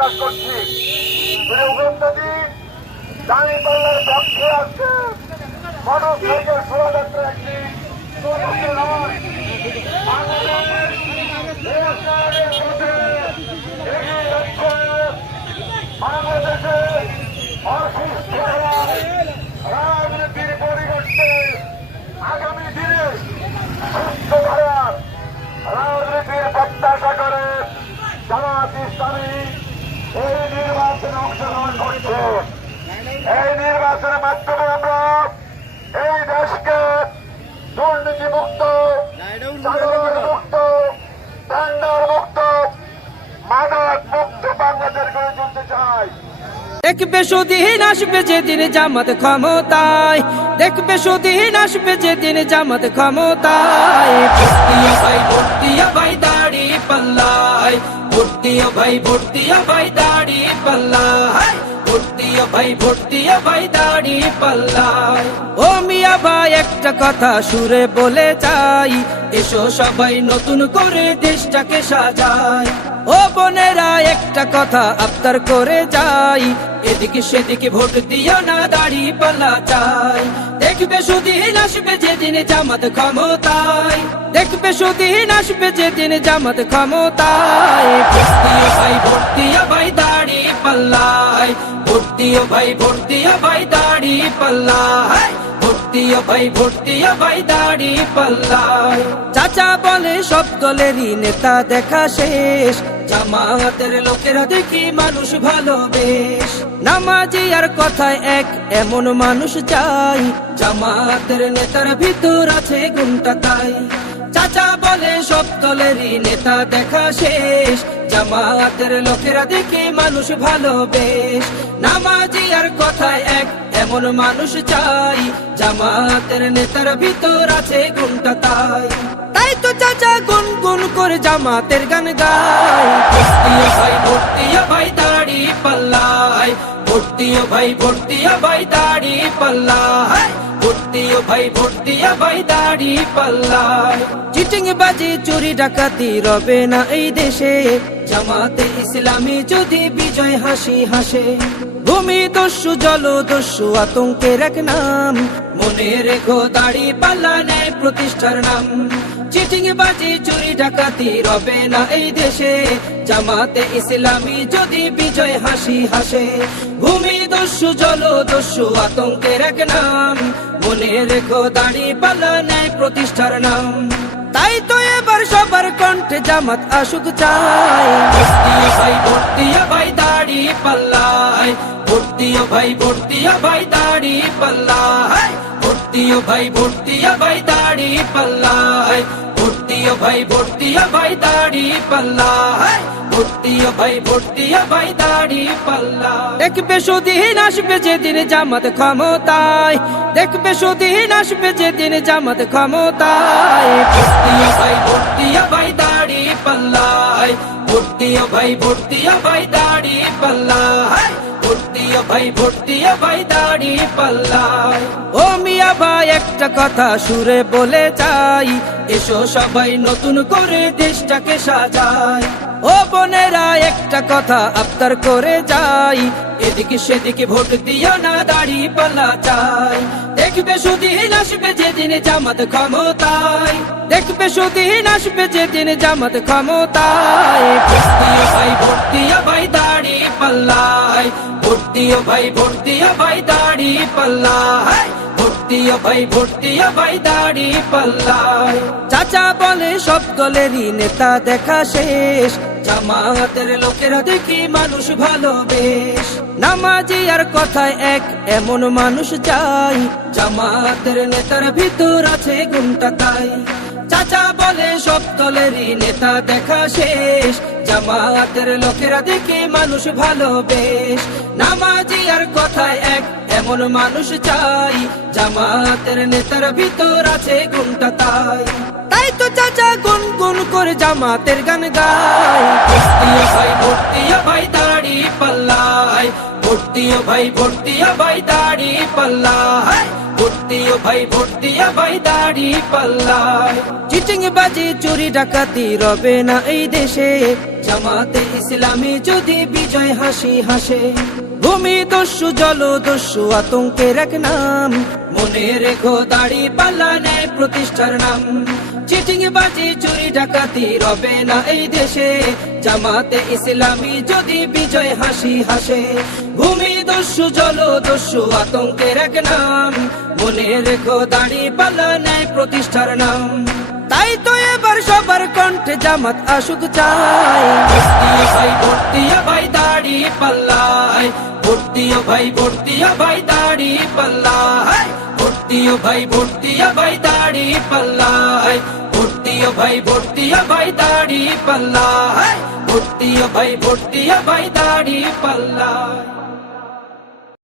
প্রকাশ করছি। উপস্থিতি দাঁড়িপাল্লার পক্ষে আছে মোটর সাইকেল শোভাযাত্রা একটি বাংলাদেশে অসুস্থ রাজনীতির পরিবর্তে আগামী দিনে সুস্থ করার রাজনীতির প্রত্যাশা করে জামাত ইসলামী এই নির্বাচনে অংশগ্রহণ করছে। এই নির্বাচনের মাধ্যমে আমরা এই দেশকে দুর্নীতি মুক্ত, চাঁদাবাজ মুক্ত, টেন্ডার মুক্ত, মাদক মুক্ত বাংলাদেশ গড়ে তুলতে চাই। দেখবে সুদিন আসবে যেদিন জামাত ক্ষমতায়, দেখবে সুদিন আসবে যেদিন জামাত ক্ষমতায়। ভর্তিয়া ভাই ভর্তিয়া ভাই দাড়ি পাল্লায়, ভর্তিয়া ভাই ভর্তিয়া ভাই দাড়ি পাল্লায়, ভর্তিয়া ভাই ভর্তিয়া ভাই দাড়ি পাল্লায়। ও মিয়া ভাই একটা কথা সুরে বলে যাই, এসো সবাই নতুন করে দেশটাকে সাজাই। ও বোনেরা একটা কথা আবদার করে যাই, এদিকে সেদিকে ভোট দিও না, দাড়ি পাল্লা চাই। দেখবে সুদিন আসবে যেদিন জামাত ক্ষমতায়, দেখবে সুদিন আসবে যেদিন জামাত ক্ষমতায়। ভর্তিয়া ভাই ভর্তিয়া ভাই দাড়ি পাল্লায়, ভর্তিয়া ভাই ভর্তিয়া ভাই দাড়ি পাল্লায়, ভর্তিয়া ভাই ভর্তিয়া ভাই দাড়ি পাল্লায়। চাচা বলে সব দলেরই নেতা দেখা শেষ, জামাতের লোকেরা দেখি মানুষ ভালোবেশ। নামাজি আর কথায় এক এমন মানুষ চাই, জামাতের নেতার ভিতর আছে গুণটা তাই। চাচা বলে সব দলেরই নেতা দেখা শেষ, জামাতের লোকেরা দেখি মানুষ ভালোবেশ। নামাজি আর কথায় এক এমন মানুষ চাই, জামাতের নেতার ভিতর আছে গুণটা তাই। তাই তো চাচা গুন গুন করে জামাতের গান গায়। ভর্তিয়া ভাই ভর্তিয়া ভাই দাড়ি পাল্লায়, ভর্তিয়া ভাই ভর্তিয়া ভাই দাড়ি পাল্লায়, ভর্তিয়া ভাই ভর্তিয়া ভাই দাড়ি পাল্লায়। চিটিং বাজি চুরি ডাকাতি রবে না এই দেশে, জামাতে ইসলামী যদি বিজয় হাসি হাসে। ভূমি দস্যু জল দস্যু আতঙ্কের এক নাম, মনে রেখো দাড়ি পাল্লা ন্যায় প্রতিষ্ঠার নাম। চিটিং বাজি চুরি ডাকাতি রবে না এই দেশে, জামাতে ইসলামী যদি বিজয় হাসি হাসে। ভূমি দস্যু জল দস্যু আতঙ্কের এক নাম, মনে রেখো দাড়ি পাল্লা ন্যায় প্রতিষ্ঠার নাম। তাই তো এবার সবার কণ্ঠে জামাত আসুক চাই। ভর্তিয়া ভাই ভর্তিয়া ভাই দাড়ি পাল্লায়, ভর্তিয়া ভাই ভর্তিয়া ভাই দাড়ি পাল্লায়, ভর্তিয়া ভাই ভর্তিয়া ভাই দাড়ি পাল্লায়, ভর্তিয়া ভাই ভর্তিয়া ভাই দাড়ি পাল্লায়, ভর্তিয়া ভাই ভর্তিয়া ভাই দাড়ি পাল্লায়। দেখবে সুদিন আসবে যেদিন জামাত ক্ষমতায়, দেখবে সুদিন আসবে যেদিন জামাত ক্ষমতায়। ভর্তিয়া ভাই ভর্তিয়া ভাই দাড়ি পাল্লায়, ভর্তিয়া ভাই ভর্তিয়া ভাই দাড়ি পাল্লায়, ভর্তিয়া ভাই ভর্তিয়া ভাই দাড়ি পাল্লায়। ও মিয়া ভাই একটা কথা সুরে বলে যাই, এসো সবাই নতুন করে দেশটাকে সাজাই। ও বোনেরা একটা কথা আবদার করে যাই, এদিকে সেদিকে ভোট দিও না, দাড়ি পাল্লা চাই। দেখবে সুদিন আসবে যেদিন জামাত ক্ষমতায়, দেখবে সুদিন আসবে যেদিন জামাত ক্ষমতায়। ভর্তিয়া ভাই ভর্তিয়া ভাই দাড়ি পাল্লায়, ভর্তিয়া ভাই ভর্তিয়া ভাই দাড়ি পাল্লায়, ভর্তিয়া ভাই ভর্তিয়া ভাই দাড়ি পাল্লায়। চাচা বলে সব দলেরই নেতা দেখা শেষ, জামাতের লোকেরা দেখি মানুষ ভালোবেশ। নামাজি আর কথায় এক এমন মানুষ চাই, জামাতের নেতার ভিতর আছে গুণটা তাই। চাচা বলে সব দলেরই নেতা দেখা শেষ, জামাতের লোকেরা দেখি মানুষ ভালোবেশ। নামাজি আর কথায় এক এমন মানুষ চাই, জামাতের নেতার ভিতর আছে গুণটা তাই। তাই তো চাচা গুন গুন করে জামাতের গান গায়। ভর্তিয়া ভাই ভর্তিয়া ভাই দাড়ি পাল্লায়, ভর্তিয়া ভাই ভর্তিয়া ভাই দাড়ি পাল্লায়, দিও ভাই ভোট দিয়া ভাই দাড়ি পাল্লায় চিটিং বাজি চুরি ডাকাতি রবে না এই দেশে জামাতে ইসলামী যদি বিজয় হাসি হাসে ভূমি দস্যু জল দস্যু আতঙ্কের এক নাম মনে রেখো দাড়ি পাল্লা নেয় প্রতিষ্ঠার নাম চিটিং বাজি চুরি ডাকাতি রবে না এই দেশে জামাতে ইসলামী যদি বিজয় হাসি হাসে ভূমি দস্যু জল দস্যু আতঙ্কের এক নাম মনে রেখো দাড়ি পাল্লা নেয় প্রতিষ্ঠার নাম তাই তো এবার সবার কণ্ঠে জামাত আসুক চাই ভোট দিয়া ভাই দাড়ি পাল্লায় ভোট দিও ভাই ভোট দিয়া ভাই দাড়ি পাল্লায় ভোট দিও ভাই ভোট দিয়া ভাই দাড়ি পাল্লায় ভোট দিও ভাই ভোট দিয়া ভাই দাড়ি পাল্লায় ভোট দিও ভাই ভোট দিয়া ভাই দাড়ি পাল্লায়